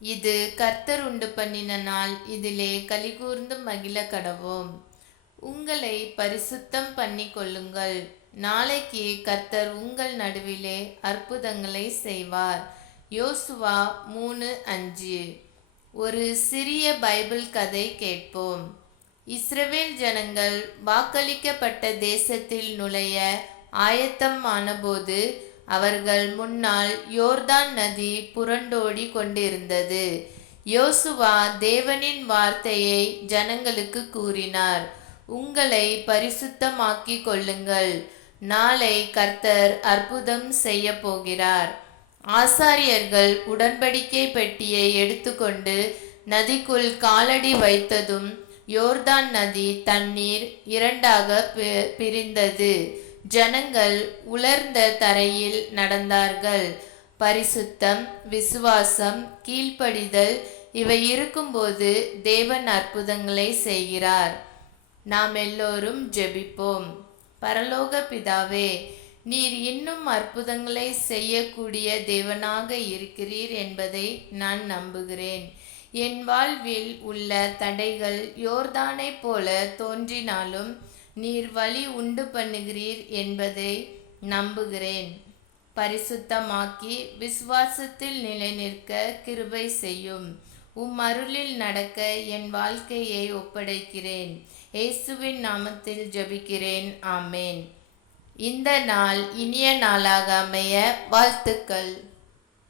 இது கர்த்தர் உண்டு பண்ணின நாள், இதிலே களிகூர்ந்து மகிழ கடவோம். உங்களை பரிசுத்தம் பண்ணி கொள்ளுங்கள், நாளைக்கு கர்த்தர் உங்கள் நடுவிலே அற்புதங்களை செய்வார். யோசுவா 3:5. ஒரு சிறிய பைபிள் கதை கேட்போம். இஸ்ரவேல் ஜனங்கள் வாக்களிக்கப்பட்ட தேசத்தில் நுழைய ஆயத்தம் ஆனபோது அவர்கள் முன்னால் யோர்தான் நதி புரண்டோடி கொண்டிருந்தது. யோசுவா தேவனின் வார்த்தையை ஜனங்களுக்கு கூறினார். உங்களை பரிசுத்தமாக்கிக் கொள்ளுங்கள், நாளை கர்த்தர் அற்புதம் செய்ய போகிறார். ஆசாரியர்கள் உடன்படிக்கை பெட்டியை எடுத்துக்கொண்டு நதிக்குள் காலடி வைத்ததும் யோர்தான் நதி தண்ணீர் இரண்டாக பிரிந்தது. ஜனங்கள் உலர்ந்த தரையில் நடந்தார்கள். பரிசுத்தம், விசுவாசம், கீழ்ப்படிதல் இவை இருக்கும்போது தேவன் அற்புதங்களை செய்கிறார். நாம் எல்லோரும் ஜெபிப்போம். பரலோக பிதாவே, நீர் இன்னும் அற்புதங்களை செய்யக்கூடிய தேவனாக இருக்கிறீர் என்பதை நான் நம்புகிறேன். என் வாழ்வில் உள்ள தடைகள் யோர்தானை போல தோன்றினாலும் நீர் வழி உண்டு பண்ணுகிறீர் என்பதை நம்புகிறேன். பரிசுத்தமாக்கி விசுவாசத்தில் நிலைநிற்க கிருபை செய்யும். அருளில் நடக்க என் வாழ்க்கையை ஒப்படைக்கிறேன். இயேசுவின் நாமத்தில் ஜெபிக்கிறேன். ஆமேன். இந்த நாள் இனிய நாளாக அமைய வாழ்த்துக்கள்.